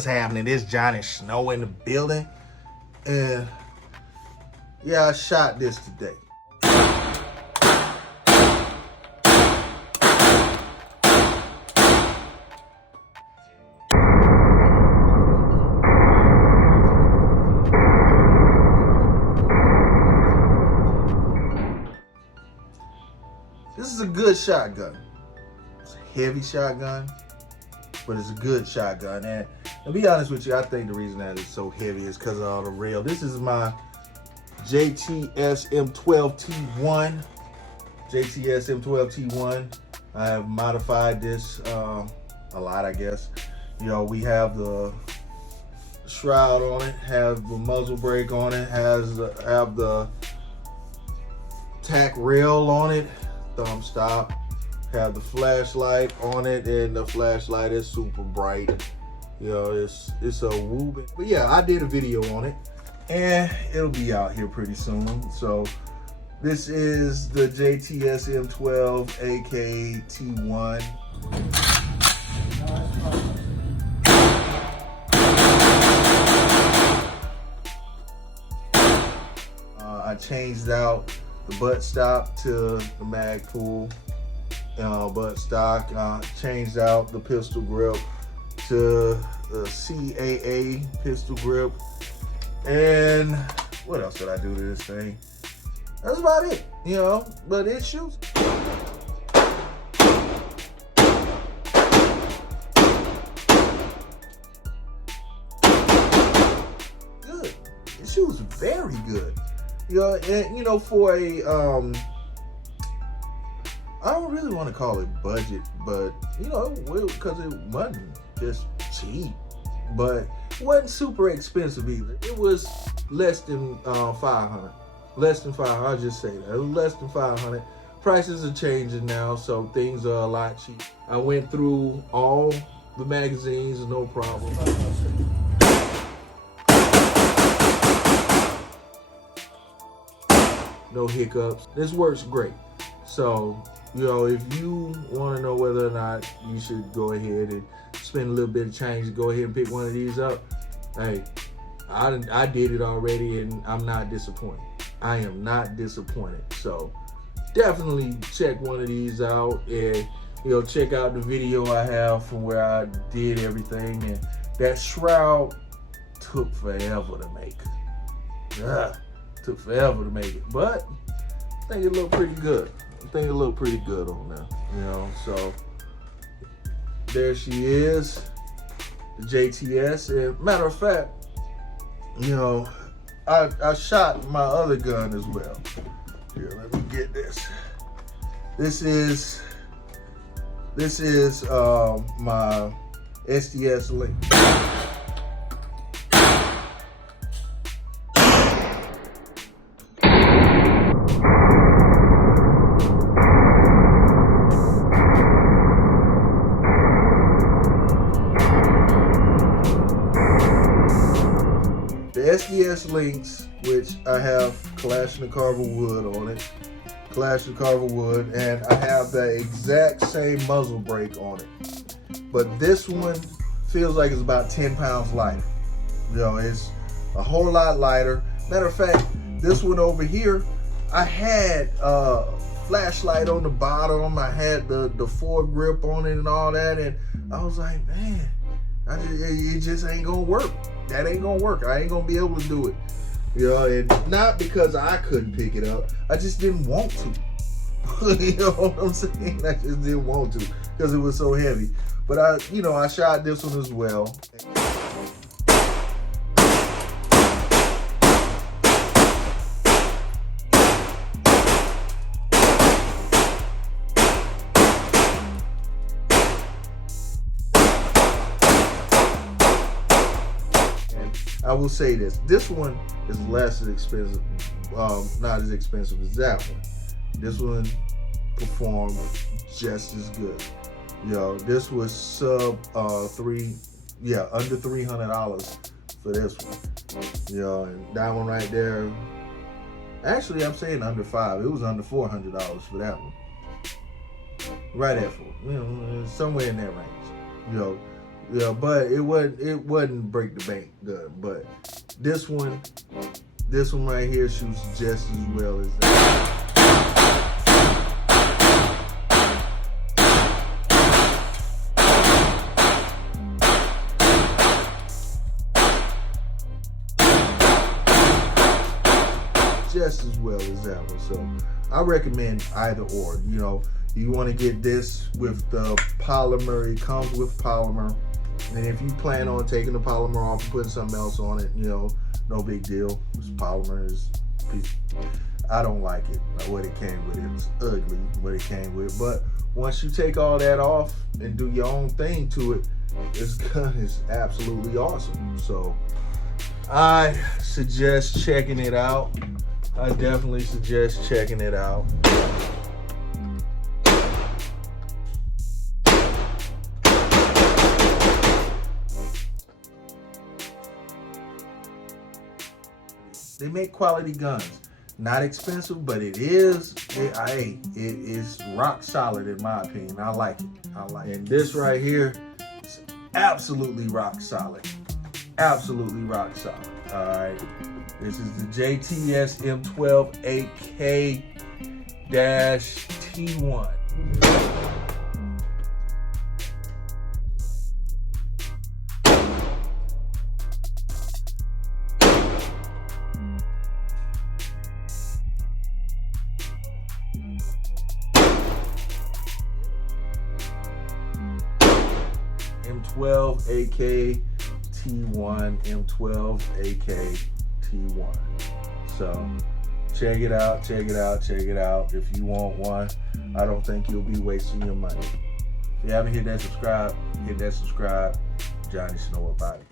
What's happening? It's Johnny Snow in the building. And yeah, I shot this today. This is a good shotgun. It's a heavy shotgun, but it's a good shotgun. And to be honest with you, I think the reason that it's so heavy is because of all the rail. This is my JTS M12T1. JTS M12T1. I have modified this a lot, I guess. You know, we have the shroud on it, have the muzzle brake on it, have the tack rail on it, thumb stop, have the flashlight on it, and the flashlight is super bright. You know, it's a woo. But yeah, I did a video on it, and it'll be out here pretty soon. So this is the JTS M12AK-T1. I changed out the butt stop to the mag pull butt stock. Changed out the pistol grip to the CAA pistol grip. And what else did I do to this thing? That's about it, you know, but it shoots. Good. It shoots very good. You know, and you know, for a I don't really want to call it budget, but you know, because it wasn't just cheap, but it wasn't super expensive either. It was less than 500. Less than 500. I'll just say that. It was less than 500. Prices are changing now, so things are a lot cheaper. I went through all the magazines, no problem. No hiccups. This works great. So, you know, if you want to know whether or not you should go ahead and spend a little bit of change to go ahead and pick one of these up, hey, I did it already and I'm not disappointed. I am not disappointed. So definitely check one of these out, and you know, check out the video I have from where I did everything. And that shroud took forever to make. Took forever to make it, but I think it looked pretty good. I think it looked pretty good on there, you know. So there she is, the JTS. And matter of fact, you know, I shot my other gun as well. Here, let me get this. This is my SDS Lynx. The SDS Lynx, which I have Kalashnikov wood on it, Kalashnikov wood, and I have the exact same muzzle brake on it. But this one feels like it's about 10 pounds lighter. You know, it's a whole lot lighter. Matter of fact, this one over here, I had a flashlight on the bottom. I had the foregrip on it and all that, and I was like, man, it just ain't gonna work. That ain't gonna work. I ain't gonna be able to do it. You know, and not because I couldn't pick it up. I just didn't want to. You know what I'm saying? I just didn't want to because it was so heavy. But I shot this one as well. I will say this one is less expensive, not as expensive as that one. This one performed just as good. You know, this was under $300 for this one. You know, and that one right there, actually I'm saying under $500. It was under $400 for that one. Right at $400, you know, somewhere in that range. You know, Yeah, but it wasn't break the bank good. But this one right here shoots just as well as that. Just as well as that one. So I recommend either or. You know, you want to get this with the polymer. It comes with polymer. And if you plan on taking the polymer off and putting something else on it, you know, no big deal. This polymer is, I don't like it, what it came with. It's ugly, what it came with. But once you take all that off and do your own thing to it, this gun is absolutely awesome. So I suggest checking it out. I definitely suggest checking it out. They make quality guns. Not expensive, but it is rock solid in my opinion. I like it. And this right here is absolutely rock solid. Absolutely rock solid. All right. This is the JTS M12AK-T1. M12AK-T1, M12AK-T1. So check it out, check it out, check it out. If you want one, I don't think you'll be wasting your money. If you haven't hit that subscribe, Johnny Snow about it.